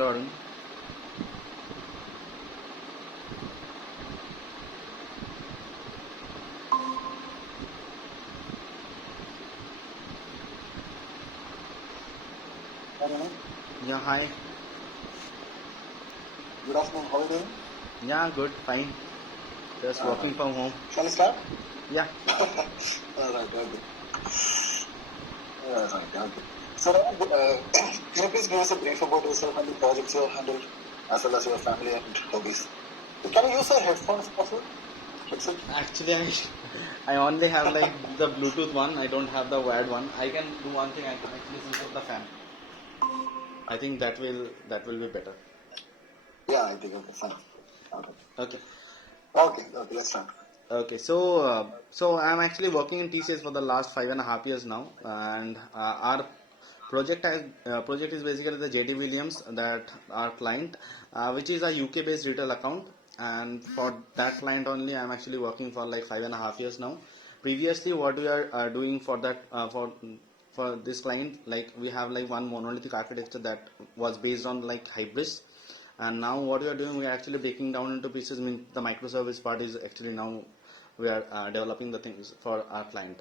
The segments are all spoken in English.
Hello, Arun. Hello. Yeah, hi. Good afternoon. How are you doing? Yeah, good, fine. Just working from home. Shall we start? Yeah. All right. Okay. All right. Okay. So, can you please give us a brief about yourself and the projects you have handled, as well as your family and hobbies? Can you use a headphones possible? Headset? Actually, I only have like the Bluetooth one. I don't have the wired one. I can do one thing. I can actually switch off the fan. I think that will be better. Yeah, I think okay. Fine. Okay. Okay. Okay. Okay. Let's start. Okay. So I'm actually working in TCS for the last 5.5 years now, and our project is basically the JD Williams, that our client, which is a UK based retail account, and for that client only I'm actually working for like 5.5 years now. Previously, what we are doing for that for this client, like we have like one monolithic architecture that was based on like Hybris, and now what we are doing, we are actually breaking down into pieces. I mean, the microservice part is actually now we are developing the things for our client.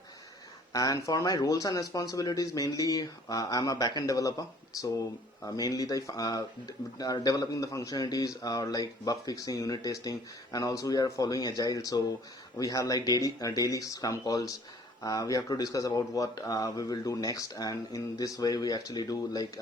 And for my roles and responsibilities, mainly I'm a backend developer. So mainly developing the functionalities, like bug fixing, unit testing, and also we are following agile. So we have like daily scrum calls. We have to discuss about what we will do next, and in this way we actually do like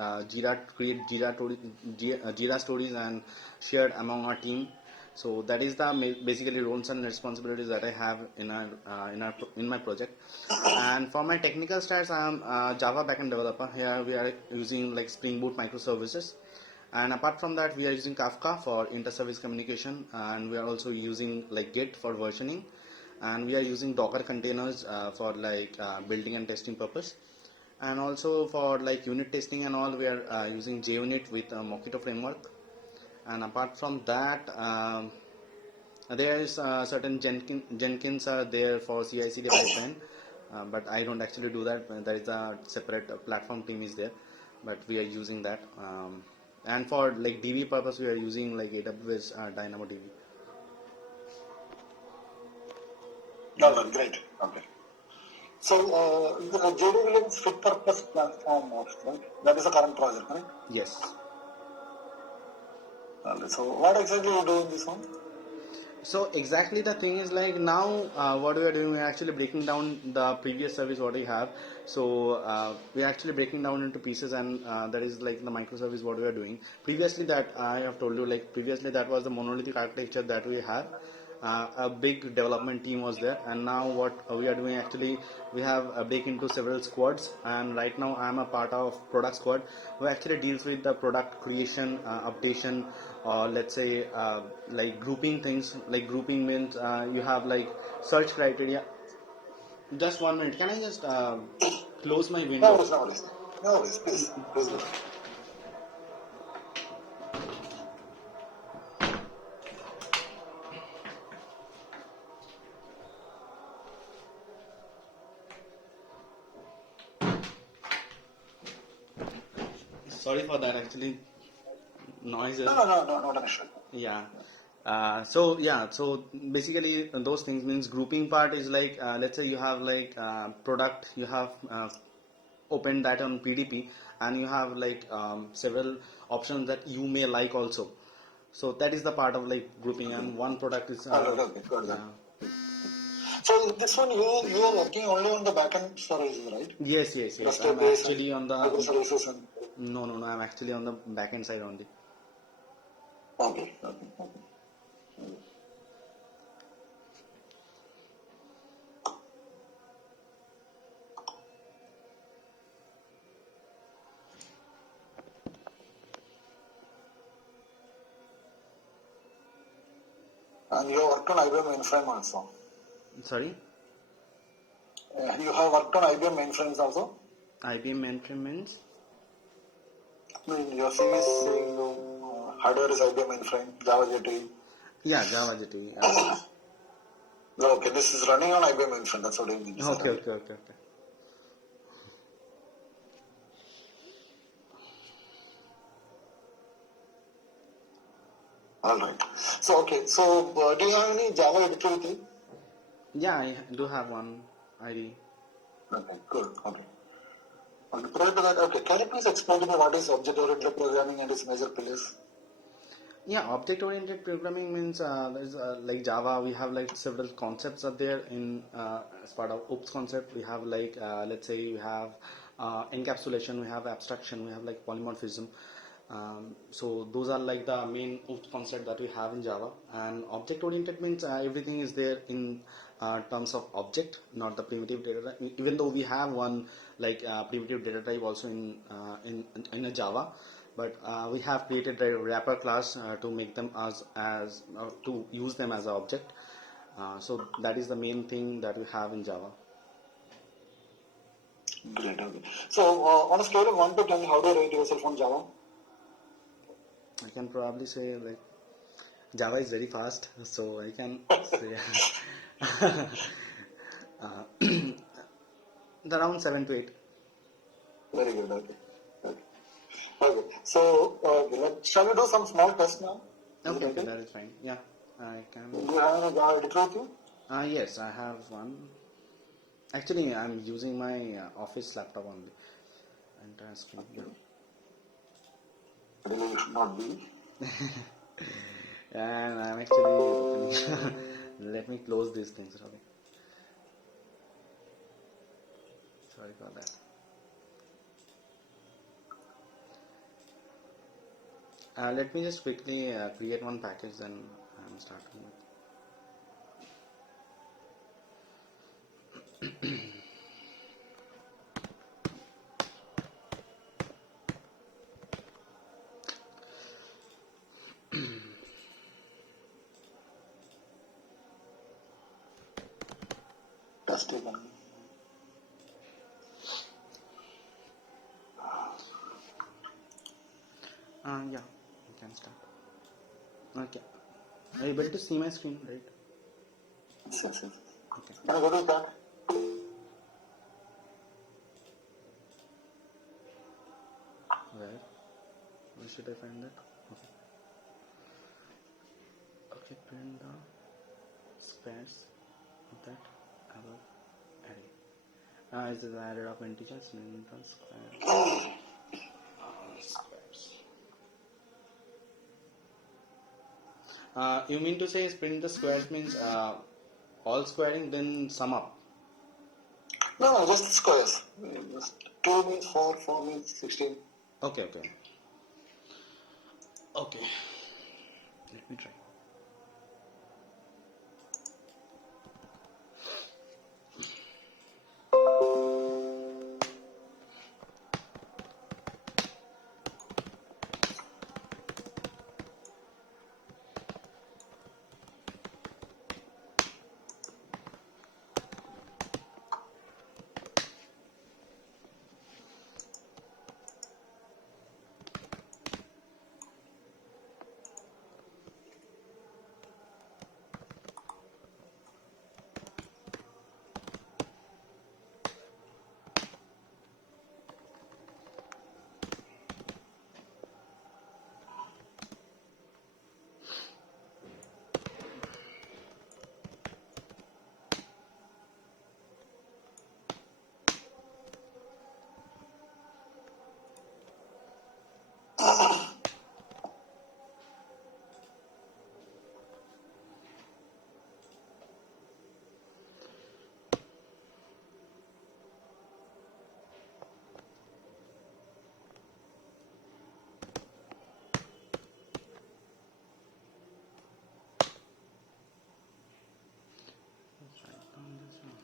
create Jira stories and shared among our team. So that is the basically roles and responsibilities that I have in my project. And for my technical stats, I am Java backend developer. Here we are using like Springboot microservices, and apart from that, we are using Kafka for inter-service communication, and we are also using like Git for versioning, and we are using Docker containers for like building and testing purpose. And also for like unit testing and all, we are using JUnit with Mockito framework. And apart from that, there is certain Jenkins are there for CI/CD pipeline, but I don't actually do that. There is a separate platform team is there, but we are using that. And for like DB purpose, we are using like AWS DynamoDB. All right. Great. Okay. So, the JD Williams fit purpose platform, right? That is the current project, right? Yes. All right. So, what exactly you do in this one? So exactly the thing is like now what we are doing, we are actually breaking down the previous service what we have. So we are actually breaking down into pieces, and that is like the microservice what we are doing. Previously that I have told you, like previously that was the monolithic architecture that we have. A big development team was there, and now what we are doing, actually we have break into several squads, and right now I am a part of product squad who actually deals with the product creation, updation, or let's say like grouping things. Like grouping means you have like search criteria. Just 1 minute, can I just close my No window? worries. No worries. No worries. Please. Please go. Sorry for that, actually noises. No, not an issue. Yeah. So basically those things means grouping part is like let's say you have like product, you have opened that on PDP, and you have like several options that you may like also. So that is the part of like grouping, and one product is Okay, got that. yeah. So this one you are working only on the backend services, right? Yes. REST I'm APIs and actually on the microservices and no. I'm actually on the backend side only. okay. And you have worked on IBM mainframe also. Sorry, You have worked on IBM mainframes also. IBM mainframe means. I mean, your CV is saying hardware is IBM mainframe, Java JTE. Yeah, Java JTV. Okay, this is running on IBM mainframe. That's what you mean, sir, Okay, right? okay. All right. So, okay. So, do you have any Java editor with you? Yeah, I do have one ID. Okay, good. Okay. Okay. Prior to that, okay. Can you please explain to me what is object-oriented programming and its major pillars? Yeah, object-oriented programming means there's like Java. We have like several concepts are there in as part of OOPS concept. We have like let's say we have encapsulation, we have abstraction, we have like polymorphism. So those are like the main OOPS concept that we have in Java. And object-oriented means everything is there in terms of object, not the primitive data type. Even though we have one like primitive data type also in a Java, but we have created a wrapper class to make them as to use them as an object. So that is the main thing that we have in Java. Great. Okay. So, on a scale of 1 to 10, how do you rate yourself on Java? I can probably say like Java is very fast, so I can say around 7 to 8. Very good. Okay. Okay. Okay. So, shall we do some small tests now? Is it Okay, okay, okay? that is fine. Yeah, I can. Do you have any Java editor with you? Yes, I have one. Actually, I'm using my office laptop only. Entire screen. Yeah. I believe you should not be. And I'm actually opening. Let me close these things, Ravi. Sorry for that. Let me just quickly create one package, then I'm starting with. Testing only. Yeah, you can start. Okay. Are you able to see my screen, right? Yes, yes, yes. Okay. Can I go to that? Where? Where should I find that? Okay. Okay, print the squares of that above array. Is the array of integers in the square squares. You mean to say print the squares means all squaring then sum up? No, no, just squares. Just 2 means 4, 4 means 16. Okay, okay. Okay. Let me try. Let's write down this one.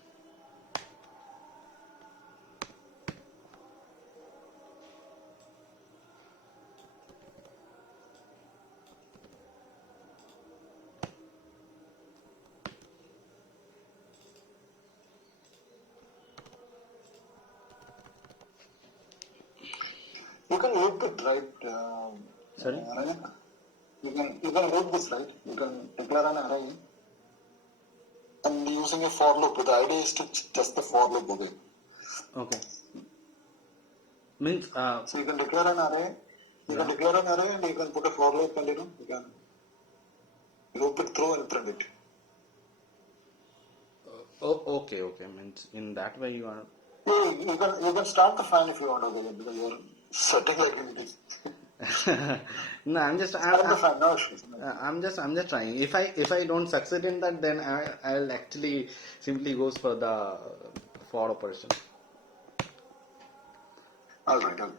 You can loop it, right? Sorry? Rajat? You can loop this, right? You can declare an array and using a for loop. The idea is to test the for loop, okay? Okay. Means So you can declare an array. You can yeah. declare an array and you can put a for loop and you can. Loop it through and print it. Oh, okay. Means in that way you are. You can start the fan if you want to, because you're setting like it is. No, Start the fan, no issues. I'm just trying. If I don't succeed in that, then I'll actually simply goes for the for operation. All right, all right.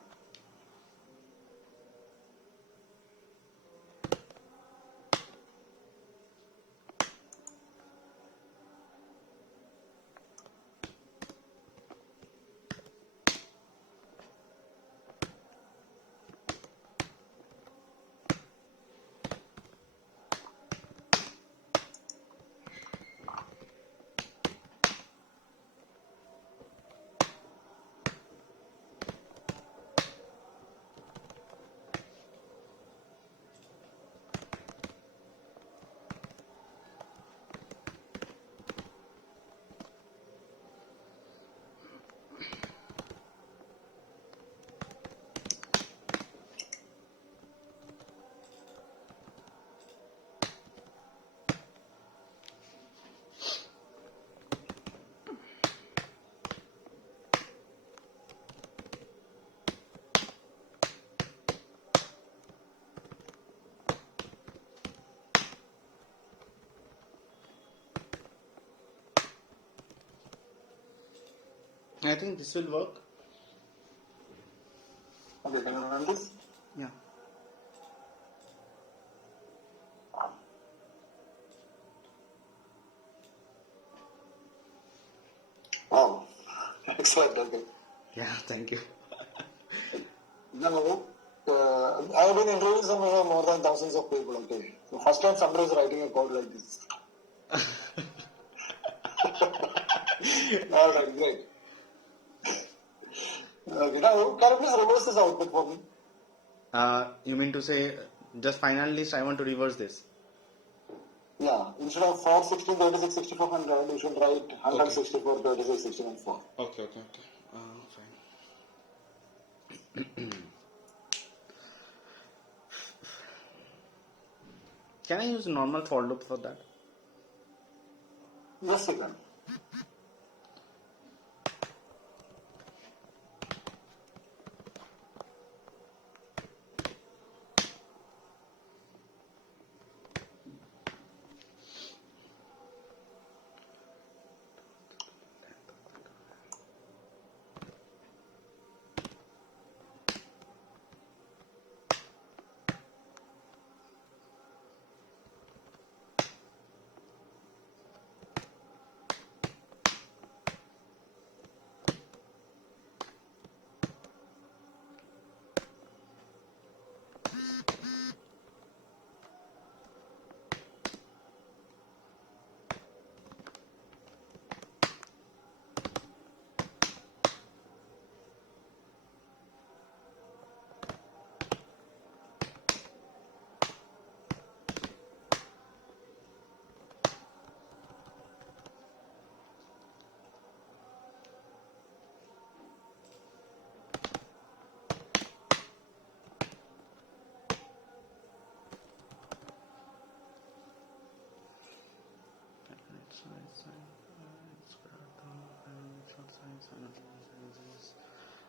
I think this will work. Okay, can you run this? Yeah. Wow. Excellent, okay. Yeah. Thank you. Now, I have been interviewing some more than thousands of people, okay. So first time somebody is writing a code like this. All right, great. Okay, now, can you please reverse this output for me? You mean to say just final list? I want to reverse this. Yeah, instead of 4, 16, 36, 64, 100, you should write 100, Okay. 64, 36, 61, 4. Okay. Fine. Can I use normal for loop for that? Just a second.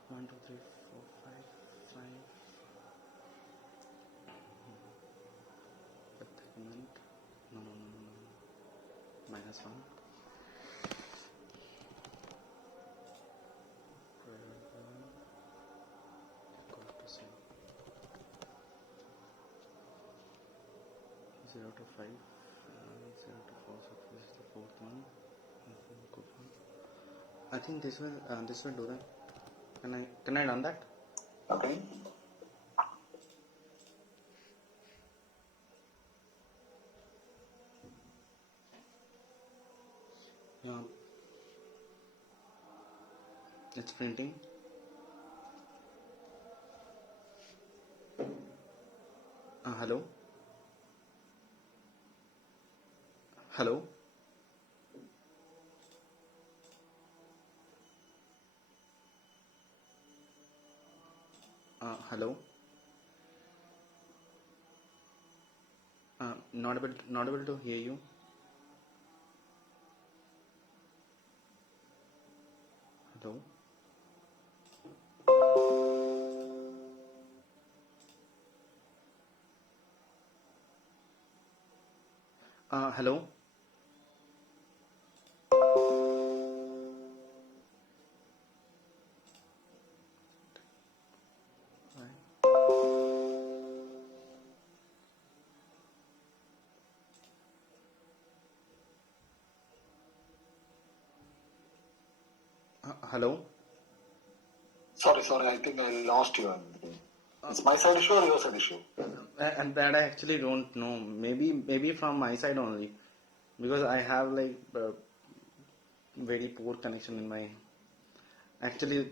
One, two, three, four, five, five. But a minute. No. -1. Equal to same. 0 to 5. 0 to 4. So this is the fourth one. I think this will do that. Can I run that? Okay. Yeah. It's printing. Hello. Hello. Hello. not able to hear you. Hello. Hello. Hello. Sorry, I think I lost you. It's my side issue or your side issue? And that I actually don't know. Maybe from my side only, because I have like very poor connection in my. Actually,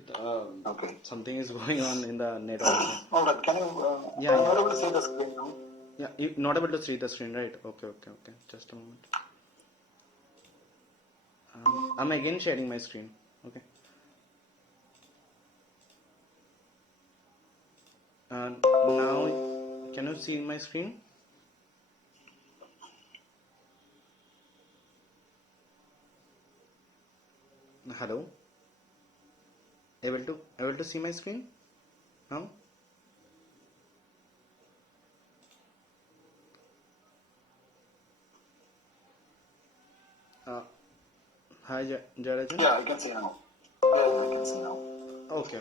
Okay. something is going on in the net also. Alright, can you, Yeah, I'm yeah, not able to see the screen now. yeah. You not able to see the screen, right? Okay. Just a moment. I'm again sharing my screen. Okay. Now, can you see my screen? Hello. Able to see my screen now? Uh, Hi, Jarajan. Yeah, I can see now. Yeah, I can see now. Okay.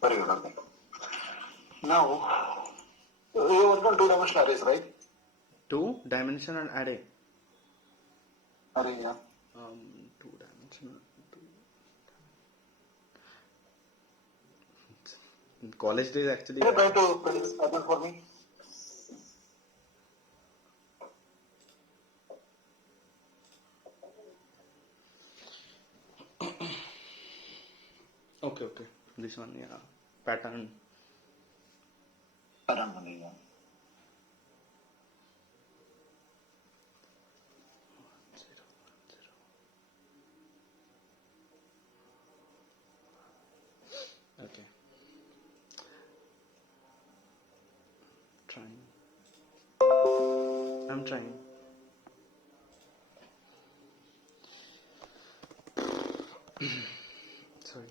Very good, okay. Now, you work on two-dimensional arrays, right? Two-dimensional array. Array, yeah. Two-dimensional. In college days, actually. Can you try to print this pattern for me? Okay. This one, yeah. Pattern. Pattern only, yeah. Okay. Trying. I'm trying. Sorry.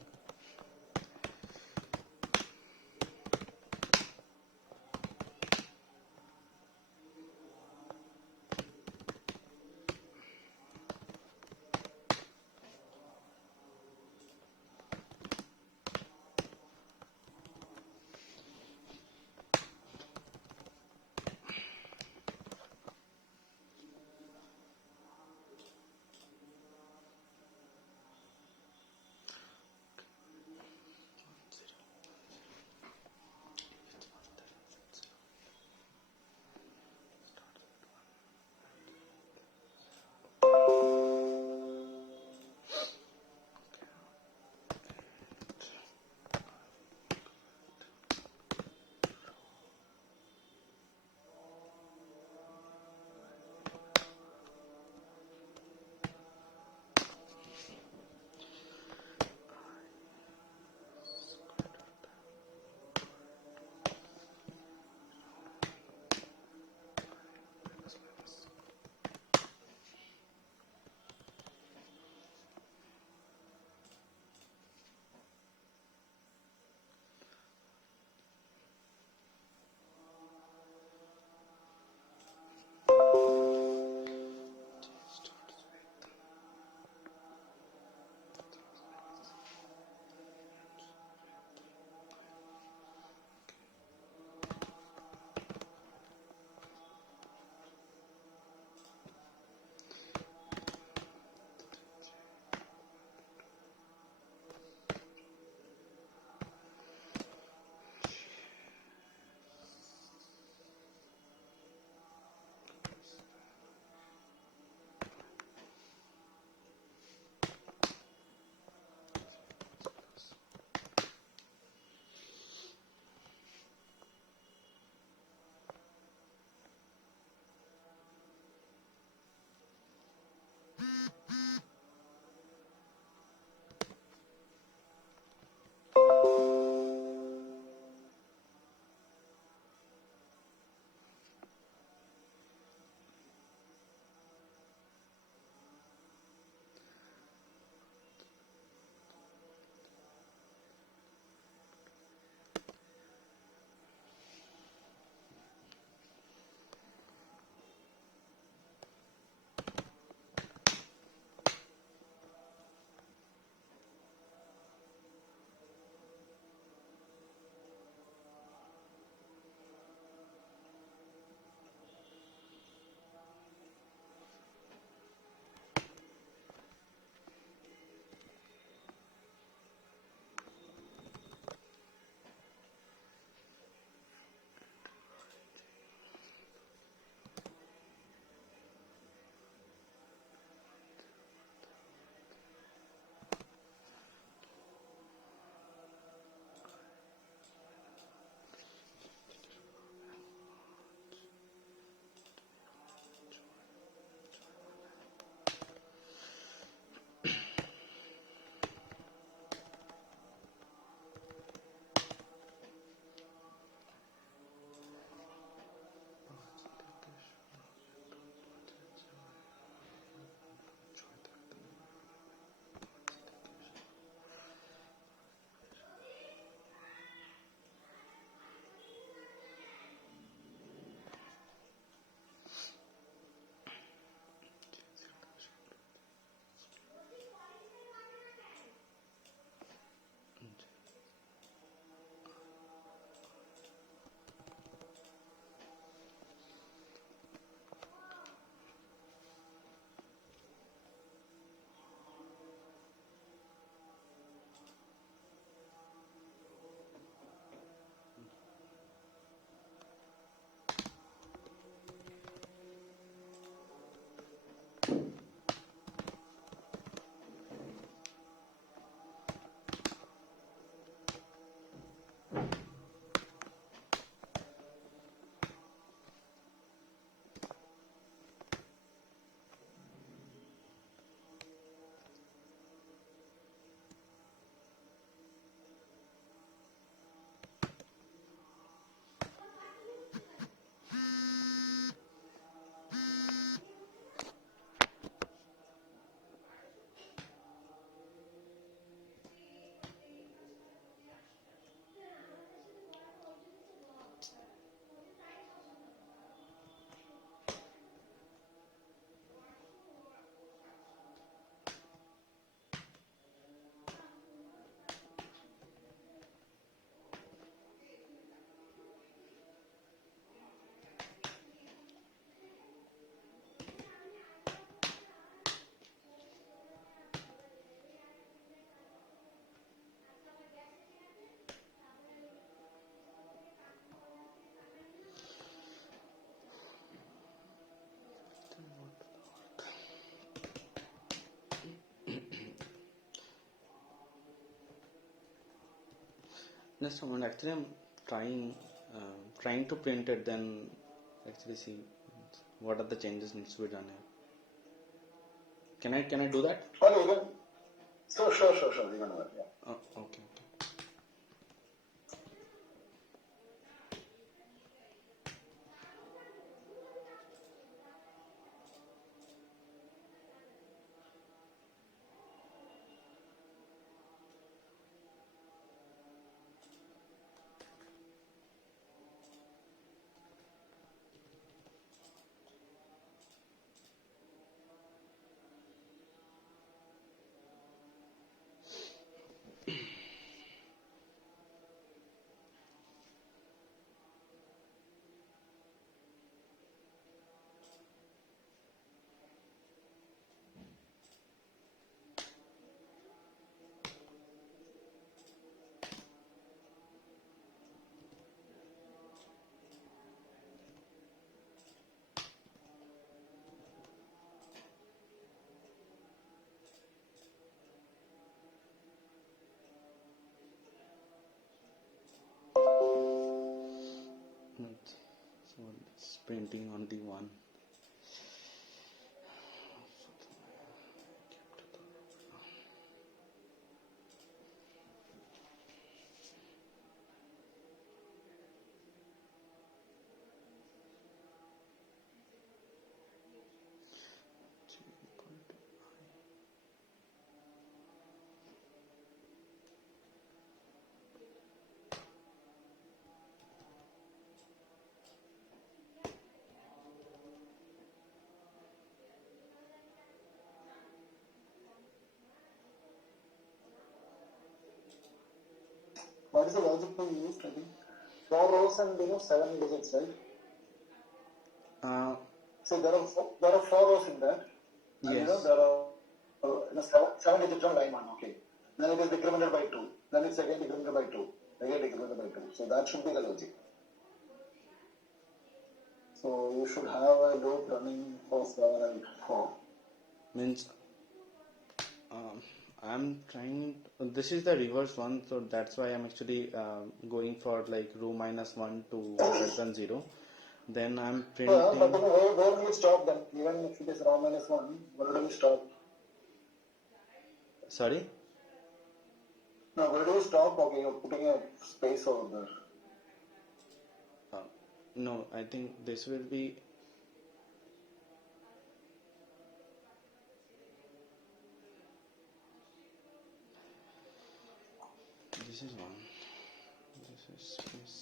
Just a moment. Actually, I'm trying to print it. Then actually see what are the changes needs to be done here. Can I do that? Okay, you can. So sure. You can do that. Yeah. Oh, okay. Right. So it's printing on the one. What is the logic to use? I think 4 rows and 7 digits, right? So there are 4 rows in that, and Yes. there are 7 digits on line 1. Okay, then it is decremented by 2. Then it's again decremented by 2. Again decremented by 2. So that should be the logic. So you should have a loop running for 7 and 4. Means I'm trying. This is the reverse one, so that's why I'm actually going for like row -1 to greater than 0. Then I'm But printing. where do you stop then? Even if it is row -1, where do you stop? Sorry. No, where do you stop? Okay, you're putting a space over there. No, I think this will be. This is one. This is space.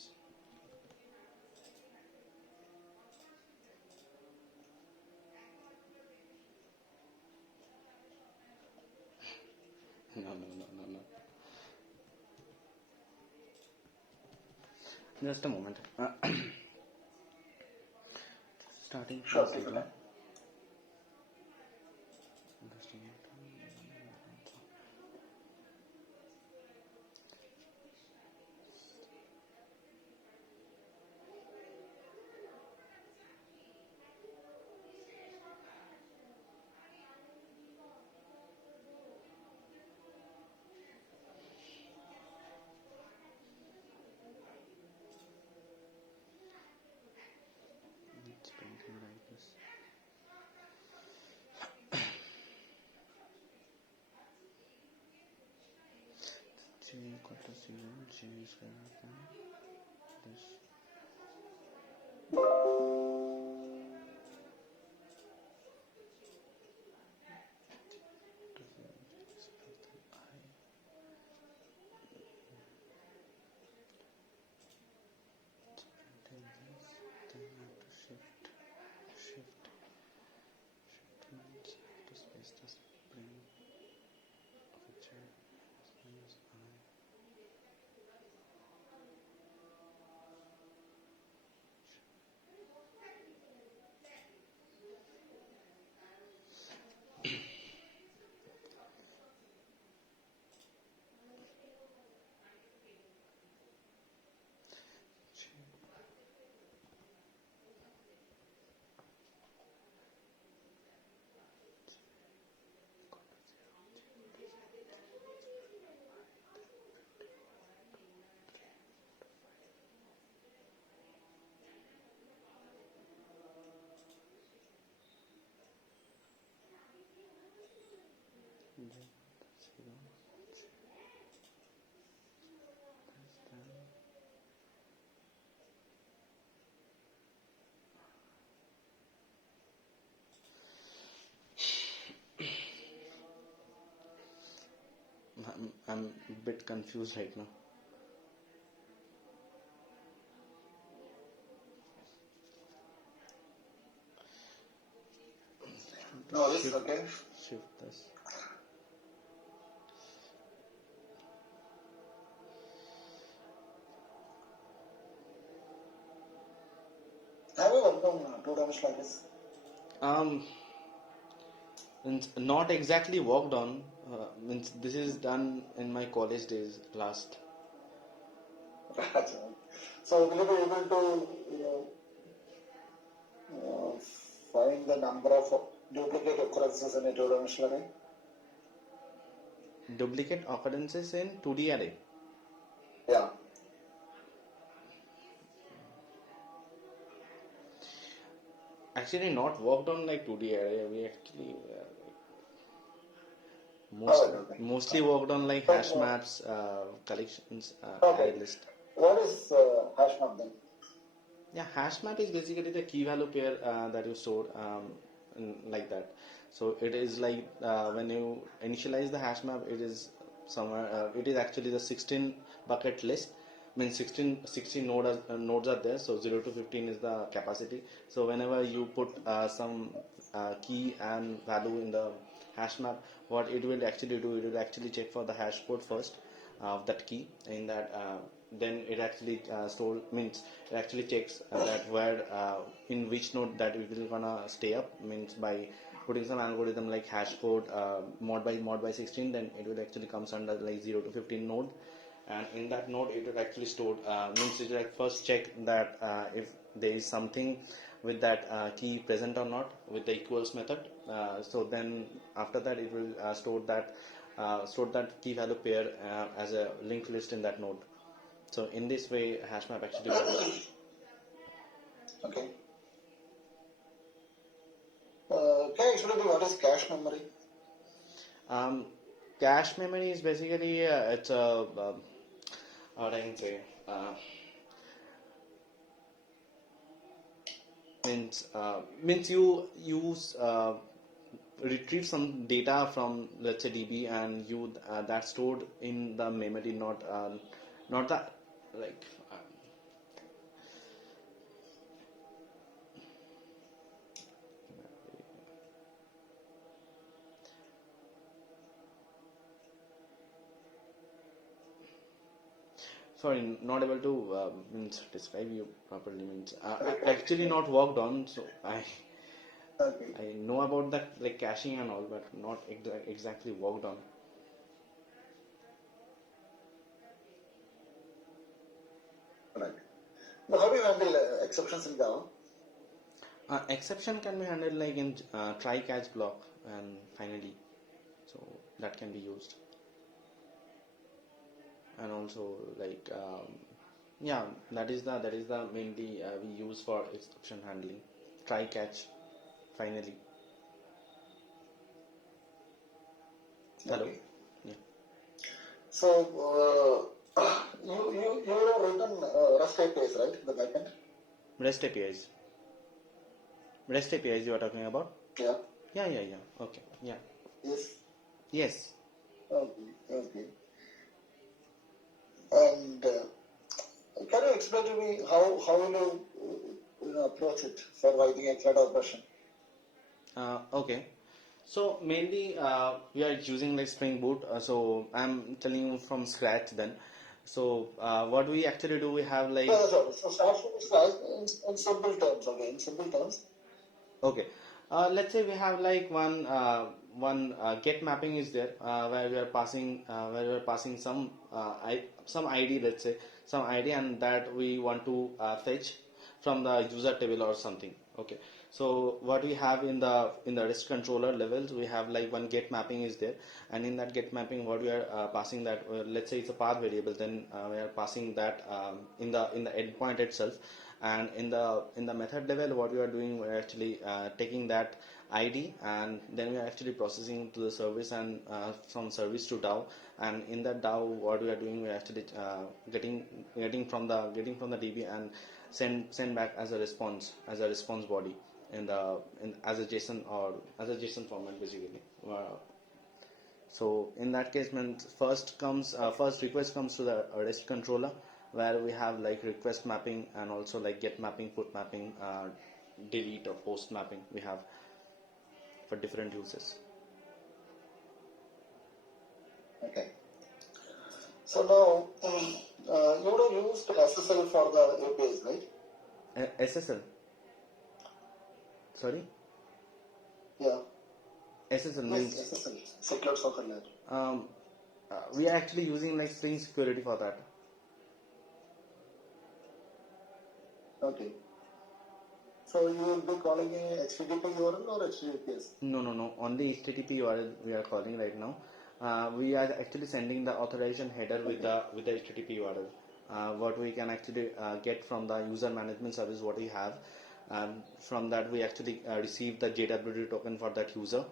No. Just a moment. Starting Sure, from take your 0. time. Just a moment. It's printing like this. J equal to 0. J is greater than this. To space the spring of a chair. I'm a bit confused right now. No, this Shift, okay. shift this. Have you worked on two-dimensional like this? Um, means not exactly worked on. Means this is done in my college days last. So will you be able to, find the number of duplicate occurrences in a two-dimensional array? Duplicate occurrences in 2D array. Yeah. Actually, not worked on like 2D array. We actually Okay. mostly worked on like So, hash maps, collections, okay. array list. What is hash map then? Yeah, hash map is basically the key value pair that you store like that. So it is like when you initialize the hash map, it is somewhere. It is actually the 16 bucket list. Means 16 nodes are there. So 0 to 15 is the capacity. So whenever you put some key and value in the hash map, what it will actually do, it will actually check for the hash code first of that key in that then it actually store means it actually checks that where in which node that it will gonna stay up, means by putting some algorithm like hash code mod by 16, then it will actually comes under like 0 to 15 node, and in that node it will actually store means it will like first check that if there is something with that key present or not with the equals method, so then after that it will store that key value pair as a linked list in that node. So in this way, hash map actually works. Okay. Can you explain to me what is cache memory? Um, Cache memory is basically it's a what I can say means you use retrieve some data from let's say DB, and you that stored in the memory, not the like sorry, not able to means describe you properly, means actually not worked on, so Okay. I know about that like caching and all, but not exactly worked on. Right. Now, how do you handle exceptions in Java? Exception can be handled like in try catch block and finally, so that can be used, and also like yeah, that is the mainly we use for exception handling. Try catch finally. Hello. Okay. Yeah. So, you have written REST APIs, right? The backend? REST APIs. REST APIs you are talking about? Yeah. Yeah. Okay. Yeah. Yes. Yes. Okay. Okay. And can you explain to me how will you approach it for writing a CAD operation? Okay. So mainly we are using like Springboot. So I'm telling you from scratch then. So what we actually do, we have like So start from scratch in simple terms. Okay, in simple terms. okay. Let's say we have like one get mapping is there where we are passing some ID, let's say some ID, and that we want to fetch from the user table or something. Okay. So what we have in the REST controller levels, we have like one get mapping is there, and in that get mapping, what we are passing that let's say it's a path variable, then we are passing that in the endpoint itself, and in the method level, what we are doing, we're actually taking that ID, and then we are actually processing to the service, and from service to DAO. And in that DAO, what we are doing, we are actually getting from the DB and send back as a response body in the in as a JSON or as a JSON format basically. So in that case, means first request comes to the REST controller, where we have like request mapping and also like get mapping, put mapping, delete or post mapping we have for different uses. Okay. So now, you would have used SSL for the APIs, right? SSL. Sorry. Yeah. SSL Yes, means SSL, Secured Software Layer. we are actually using like string security for that. Okay. So you will be calling a HTTP URL or HTTPS? No. Only HTTP URL we are calling right now. We are actually sending the authorization header with the HTTP URL. What we can actually get from the user management service what we have. From that we actually receive the JWT token for that user.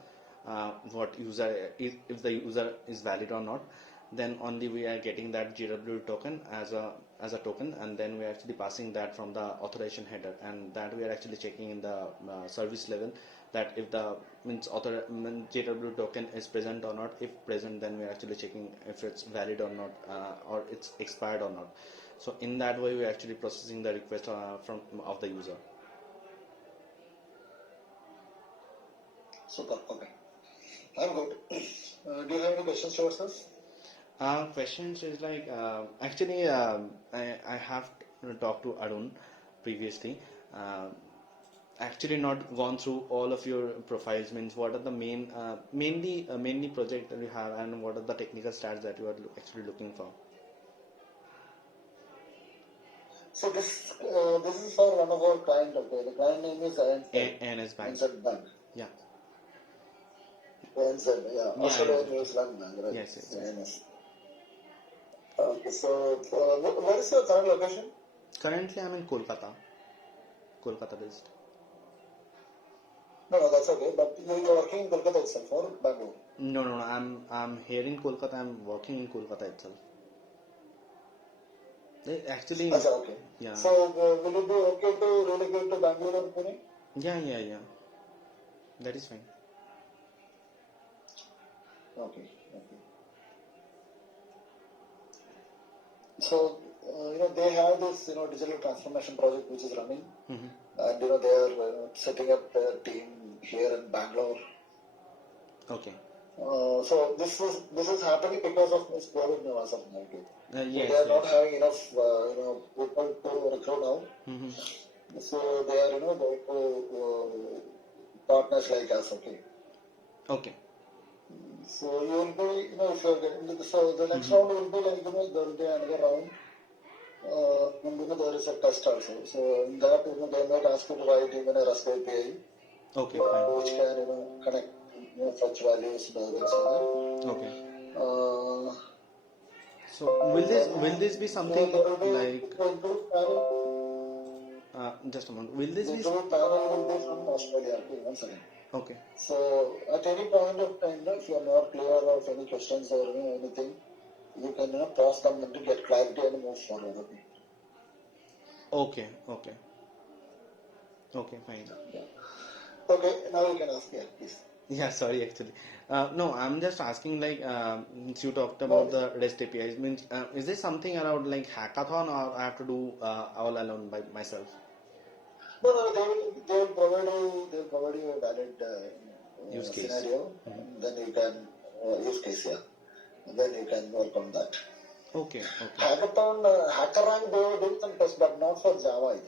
What user if the user is valid or not, then only we are getting that JWT token as a token, and then we are actually passing that from the authorization header, and that we are actually checking in the service level that if the JWT token is present or not. If present, then we are actually checking if it's valid or not, or it's expired or not. So in that way we are actually processing the request from of the user. Super. Okay. I'm good. Do you have any questions for us? Questions is like actually I have talked to Arun previously. Actually not gone through all of your profiles. Means what are the mainly project that you have, and what are the technical stats that you are actually looking for? So this is for one of our client. Okay, the client name is ANZ Bank. ANZ Bank. Yeah. ANZ, yeah. Yeah. Australia New Zealand Bank, right? Yes. ANZ. Okay, so what is your current location? Currently, I'm in Kolkata based. No, that's okay. But you're working in Kolkata itself or Bangalore? No. I'm here in Kolkata. I'm working in Kolkata itself. Actually, That's okay. yeah. So will it be okay to relocate to Bangalore or Pune? Yeah. That is fine. Okay. So they have this digital transformation project which is running, and they are setting up their team here in Bangalore. Okay. So this is happening because of this COVID now as of now. Yes. They are not having enough people to recruit now. So they are going to partners like us. Okay. So you will be if you are getting so the next round will be like there will be another round. And there is a test also. So in that they might ask you to write even a REST API. Okay, fine. Which can connect fetch values and things like that. Okay. Uh, So will this be something like just a moment? Will this the be panel will be from Australia. Okay, once again. okay? So at any point of time, if you are not clear of any questions or anything, you can pause them to get clarity and move forward. Okay, fine. Yeah. Okay, now you can ask. Yeah, please. Yeah, sorry, actually. No, I'm just asking like since you talked about the REST APIs. Means is this something around like hackathon, or I have to do all alone by myself? No, they will provide you a valid Use case. scenario, and then you can use case, yeah. And then you can work on that. Okay. Hackathon, HackerRank, they do some tests, but not for Java.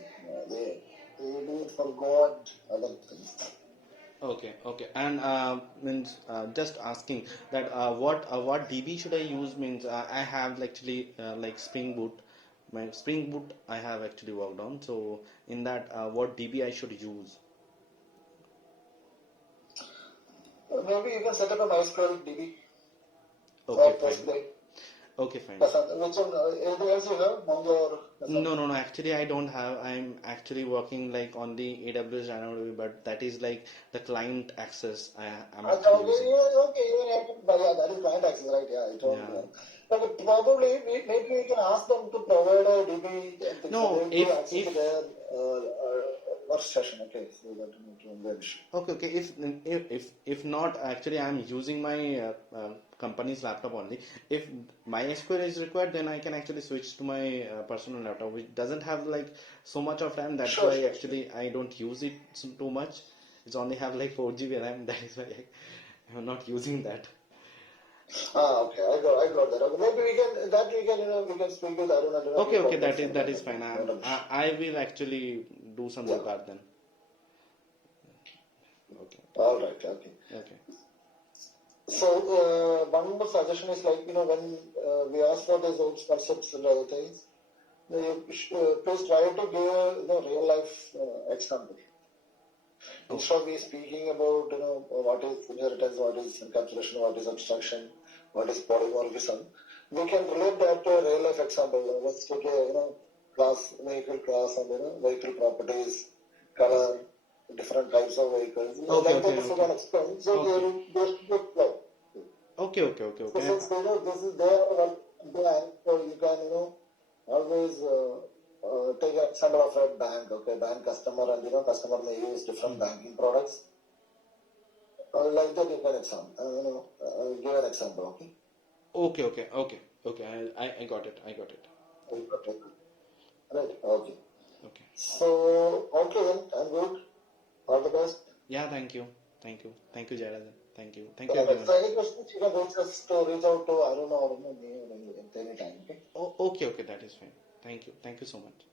They do it for Go and other things. Okay. And means just asking that what DB should I use? Means I have actually like Springboot. My Springboot I have actually worked on. So in that, what DB I should use? Maybe you can set up a MySQL DB Okay, or fine. Postgre. Okay, fine. Prasad, which one? Anything else you have? Mongo or Prasad? No, no, no. Actually, I don't have. I'm actually working like on the AWS Dynamo, but that is like the client access I'm Okay, actually okay, using. yeah, okay, even but yeah, that is client access, right? Yeah, it won't. Yeah. But probably maybe we can ask them to provide a DB and things so No, they'll give access to their workstation. Okay, so that won't be an issue. okay, okay. If not, actually, I'm using my company's laptop only. If my SQL is required, then I can actually switch to my personal laptop, which doesn't have like so much of RAM. That's Sure, why sure, sure. actually I don't use it too much. It's only have like 4 GB RAM. That is why I'm not using that. Okay, I got that. Okay, maybe we can, we can speak with Arun and Okay, okay. coordinate That further. is fine. Not an issue. I will actually do some Yeah. jugaad then. Okay, All right. Okay. okay. So one more suggestion is like when we ask for these old concepts and other things, please try to give a real life example. Oh, Instead of me speaking about what is inheritance, what is encapsulation, what is abstraction, what is polymorphism, we can relate that to a real life example. Let's take a vehicle class, and vehicle properties, color, different types of vehicles. okay, Like that, okay, if you okay, can explain, so okay, they flow. okay, okay, okay, So okay. since this is their bank, so you can always take an example of a bank. Okay, bank customer, and customer may use different Hmm. banking products. Like that, you can give an example. Okay. Okay, okay, okay, okay. I got it. I got it. Okay. Right. Okay. Okay. So okay, then I'm good. All the best. Yeah, thank you. Thank you. Thank you, Jayarajan. Thank you. Thank you, All right. everyone. So any questions, you can reach out to Arun or me at any time. Okay. Oh, okay, okay. That is fine. Thank you. Thank you so much.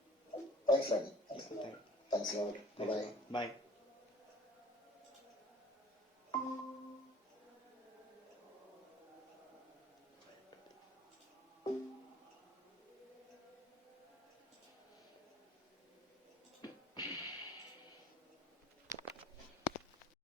Thanks, Rani. Yeah, Thanks a lot. thank, Thanks a lot. Bye thanks a bye. lot. Bye.